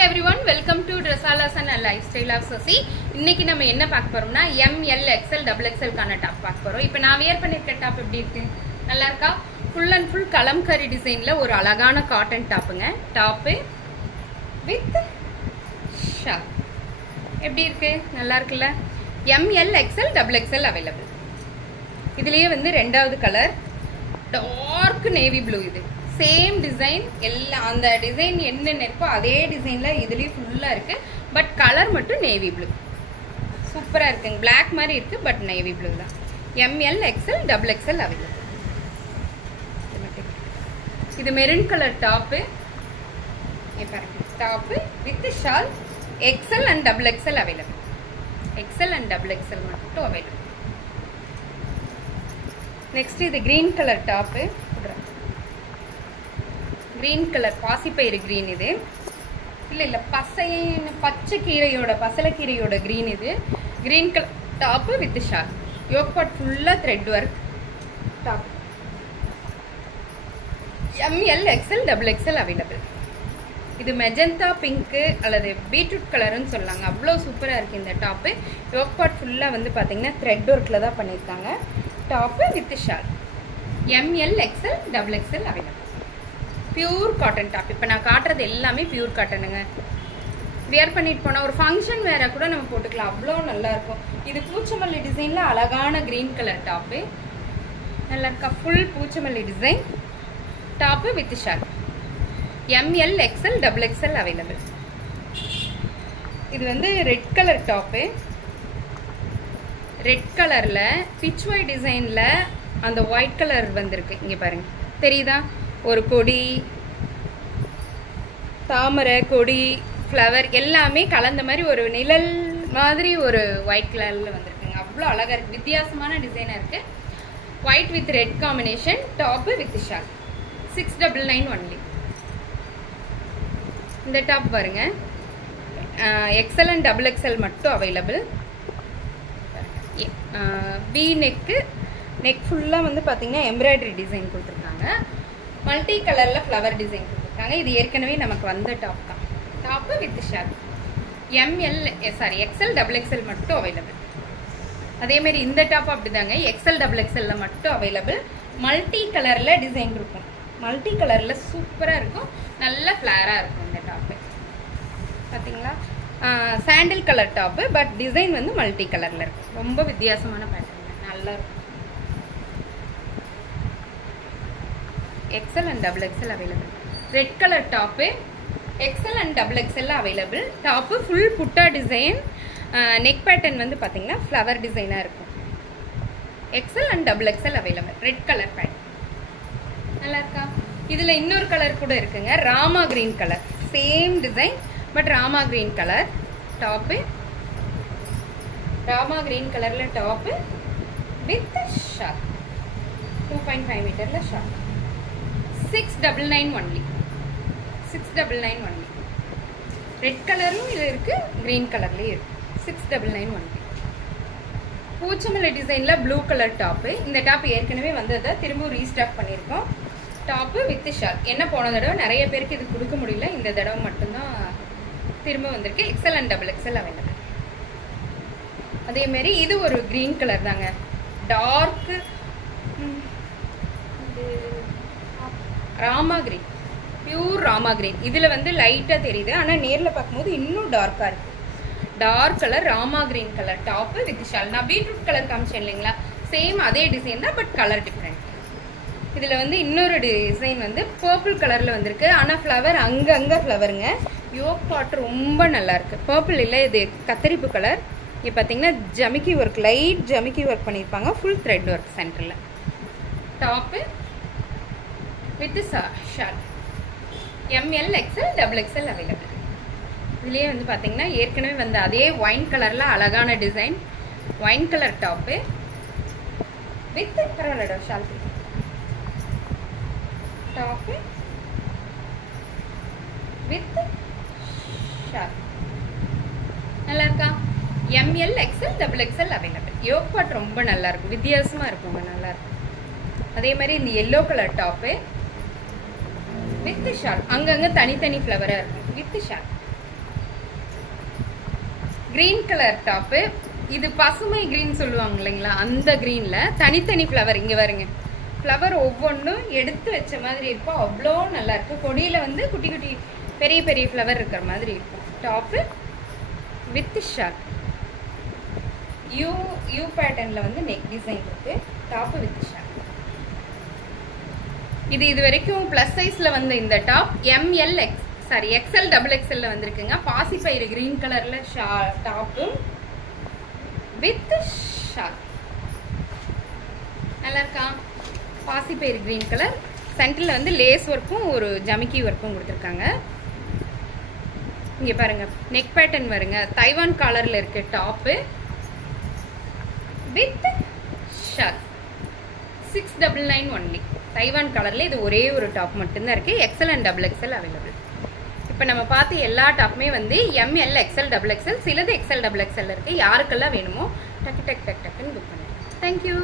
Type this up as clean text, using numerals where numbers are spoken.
Hello everyone, welcome to Dressalas and Lifestyle of Sasi. இன்னைக்கு நம்ம என்ன பார்க்க போறோம்னா ML XL XXL கான டாப் பார்க்க போறோம். இப்போ நான் wear பண்ணிருக்க டாப் எப்படி இருக்கு? நல்லா இருக்கா? full and full கலம்கரி டிசைன்ல ஒரு அழகான காட்டன் டாப்ங்க. Top with shawl. எப்படி இருக்கு? நல்லா இருக்குல்ல? ML XL XXL available. இதுலயே வந்து ரெண்டாவது கலர் டார்க் நேவி ப்ளூ இது. சேம் டிசைன் எல்லாம் அந்த டிசைன் என்னென்ன இருக்கோ அதே டிசைன்ல இதுலயும் ஃபுல்லா இருக்கு. பட் கலர் மட்டும் நேவி ப்ளூ. சூப்பரா இருக்குங்க. பிளாக் மாதிரி இருக்கு பட் நேவி ப்ளூ தான். ML XL XXL available. இது மெரூன் கலர் டாப். பாருங்க top with shawl XL and XXL available. XL and XXL மட்டும் அவைலபிள். நெக்ஸ்ட் இது green colour top. Green colour பாசிப்பயிறு கிரீன் இது இல்ல பச்சை கீரையோட பசலக்கீரையோட கிரீன் இது. Green colour top with shawl. Yoke part ஃபுல்லா thread work top. ML XL XXL available. இது மெஜந்தா பிங்க் அல்லது பீட்ரூட் கலர்னு சொல்லாங்க. அவ்வளோ சூப்பரா இருக்கு இந்த டாப். யோக் பார்ட் ஃபுல்லா வந்து பாத்தீங்கன்னா த்ரெட் ஒர்க்ல தான் பண்ணிருக்காங்க. Top with shawl. ML XL XXL available. Pure cotton top. இப்போ நான் காட்டுறது எல்லாமே பியூர் காட்டனுங்க. வியர் பண்ணிட்டு போனால் ஒரு ஃபங்க்ஷன் வேற கூட நம்ம போட்டுக்கலாம். அவ்வளோ நல்லா இருக்கும். இது பூச்சமல்லி டிசைன்ல அழகான கிரீன் கலர் டாப்பு. நல்லா இருக்கா? ஃபுல் பூச்சமல்லி design top with shawl. ML XL XXL available. இது வந்து ரெட் கலர் டாப்பு. ரெட் கலர்ல பிச் ஒயிட் டிசைன்ல அந்த ஒயிட் கலர் வந்திருக்கு. இங்க பாருங்க, தெரியுதா? ஒரு கொடி, தாமரை கொடி, ஃப்ளவர் எல்லாமே கலந்த மாதிரி ஒரு நிழல் மாதிரி ஒரு ஒயிட் கலர்ல வந்திருக்குங்க. அவ்வளோ அழகா இருக்கு. வித்தியாசமான டிசைனா இருக்கு. White with red combination. Top with shawl. 699 only. இந்த டாப் பாருங்க. XL and XXL மட்டும் அவைலபிள். V neck. நெக் ஃபுல்லா வந்து பாத்தீங்கன்னா எம்ப்ராய்டரி டிசைன் கொடுத்துருக்காங்க. மல்டி கலர்ல ஃப்ளவர் டிசைன் கொடுத்துருக்காங்க. இது ஏற்கனவே நமக்கு வந்த டாப் தான். Top with shawl. XL XXL மட்டும் அவைலபிள். அதே மாதிரி இந்த டாப் அப்படிதாங்க. XL XXL மட்டும் அவைலபிள். மல்டி கலர்ல டிசைன் இருக்கும். மல்டி கலர்ல சூப்பரா இருக்கும். நல்ல ஃபிளாரா இருக்கும் இந்த டாப். பாத்தீங்களா? சாண்டில் கலர் டாப் பட் டிசைன் வந்து மல்டி கலர்ல இருக்கும். ரொம்ப வித்தியாசமான பேட்டர்ன். நல்லா இருக்கும். XL and XXL available. Red colour top. XL and XXL available. Top full butta design. Neck pattern வந்து பாத்தீங்கன்னா ஃப்ளவர் டிசைனா இருக்கும். XL and XXL available. Red colour pattern நல்லா இருக்கா? இதுல இன்னொரு கலர் கூட இருக்குங்க. Rama green colour. Same design but rama green colour top. Rama green கலர்ல டாப்பு வித் ஷால். 2.5 மீட்டர்ல ஷால். 699 ஒன்லி. 699 ஒன்லி. ரெட் கலரும் இது இருக்கு, கிரீன் கலர்லயும் இருக்கு. 699 ஒன்லி. பூச்சமல்லி டிசைன்ல ப்ளூ கலர் டாப்பு. இந்த டாப் ஏற்கனவே வந்ததை திரும்ப ரீஸ்டாக் பண்ணியிருக்கோம். Top with shawl. என்ன போன தடவை நிறைய பேருக்கு இது கொடுக்க முடியல. இந்த தடவை மட்டும்தான் திரும்ப வந்திருக்கு. XL and XXL available. அதே மாதிரி இது ஒரு கிரீன் கலர் தாங்க. Dark rama green. Pure rama green. இதுல வந்து லைட்டா தெரியுது, ஆனா நேர்ல பார்க்கும்போது இன்னும் டார்க்கா இருக்கு. Dark colour rama green colour top with shawl. நான் பீட்ரூட் கலர் காமிச்சேன் இல்லைங்களா? சேம் அதே டிசைன் தான் பட் கலர் டிஃப்ரெண்ட். இதுல வந்து இன்னொரு டிசைன் வந்து பர்பிள் கலர்ல வந்திருக்கு. ஆனா ஃப்ளவர் அங்கங்க ஃப்ளவருங்க. யோக் பார்ட் ரொம்ப நல்லா இருக்கு. பர்பிள் இல்ல, இது கத்தரிப்பு கலர். இங்க பாத்தீங்கன்னா ஜமிக்கி ஒர்க், லைட் ஜமிக்கி ஒர்க் பண்ணிருப்பாங்க. ஃபுல் த்ரெட் ஒர்க் சென்டர்ல. Top with shawl. ML XL XXL available. இதுலயே வந்து பாத்தீங்கன்னா ஏற்கனவே வந்த அதே ஒயின் கலர்ல அழகான design. Wine colour top with பரவாயில்ல ஷால். Top with shawl. நல்லா இருக்கா? ML XL XXL available. Yoke part ரொம்ப நல்லா இருக்கும். வித்தியாசமா இருக்குங்க. நல்லா இருக்கும். அதே மாதிரி இந்த yellow colour top with shawl. அங்கங்க தனித்தனி ஃப்ளவரா இருக்கும். With shawl. Green colour top. இது பசுமை கிரீன் சொல்லுவாங்க இல்லைங்களா, அந்த கிரீன்ல தனித்தனி ஃப்ளவர். இங்க பாருங்க, ஃப்ளவர் ஒவ்வொன்றும் எடுத்து வச்ச மாதிரி இருக்கும். அவ்வளோ நல்லா இருக்கு. கொடியில வந்து குட்டி குட்டி பெரிய பெரிய ஃப்ளவர் இருக்கிற மாதிரி இருக்கும். Top with shawl. யூ பேட்டர்ன்ல வந்து நெக் டிசைன் இருக்கு. Top with shawl. இது வரைக்கும் பிளஸ் சைஸ்ல வந்து இந்த டாப் எக்ஸ்எல் டபுள் எக்ஸ்எல்ல வந்திருக்குங்க. பாசிப்பயிறு கிரீன் கலர்ல டாப்பு வித் ஷால். நல்லா இருக்கா? பாசிப்பயிறு கிரீன் கலர். சென்டர்ல வந்து லேஸ் ஒர்க்கும் ஒரு ஜமிக்கி ஒர்க்கும் கொடுத்துருக்காங்க. இங்க பாருங்க, நெக் பேட்டர்ன் வருங்க. தைவான் காலர்ல இருக்கு top with shawl. 699 only. Taiwan கலர்ல இது ஒரே ஒரு டாப் மட்டும்தான் இருக்கு. XL and double XL available. இப்போ நம்ம பார்த்து எல்லா டாப்புமே வந்து எம்எல் எக்ஸ்எல் டபுள் எக்ஸ்எல், சிலது எக்ஸ்எல் டபுள் எக்ஸ்எல் இருக்கு. யாருக்கெல்லாம் வேணுமோ டக்குன்னு புக் பண்ணுங்க. தேங்க்யூ.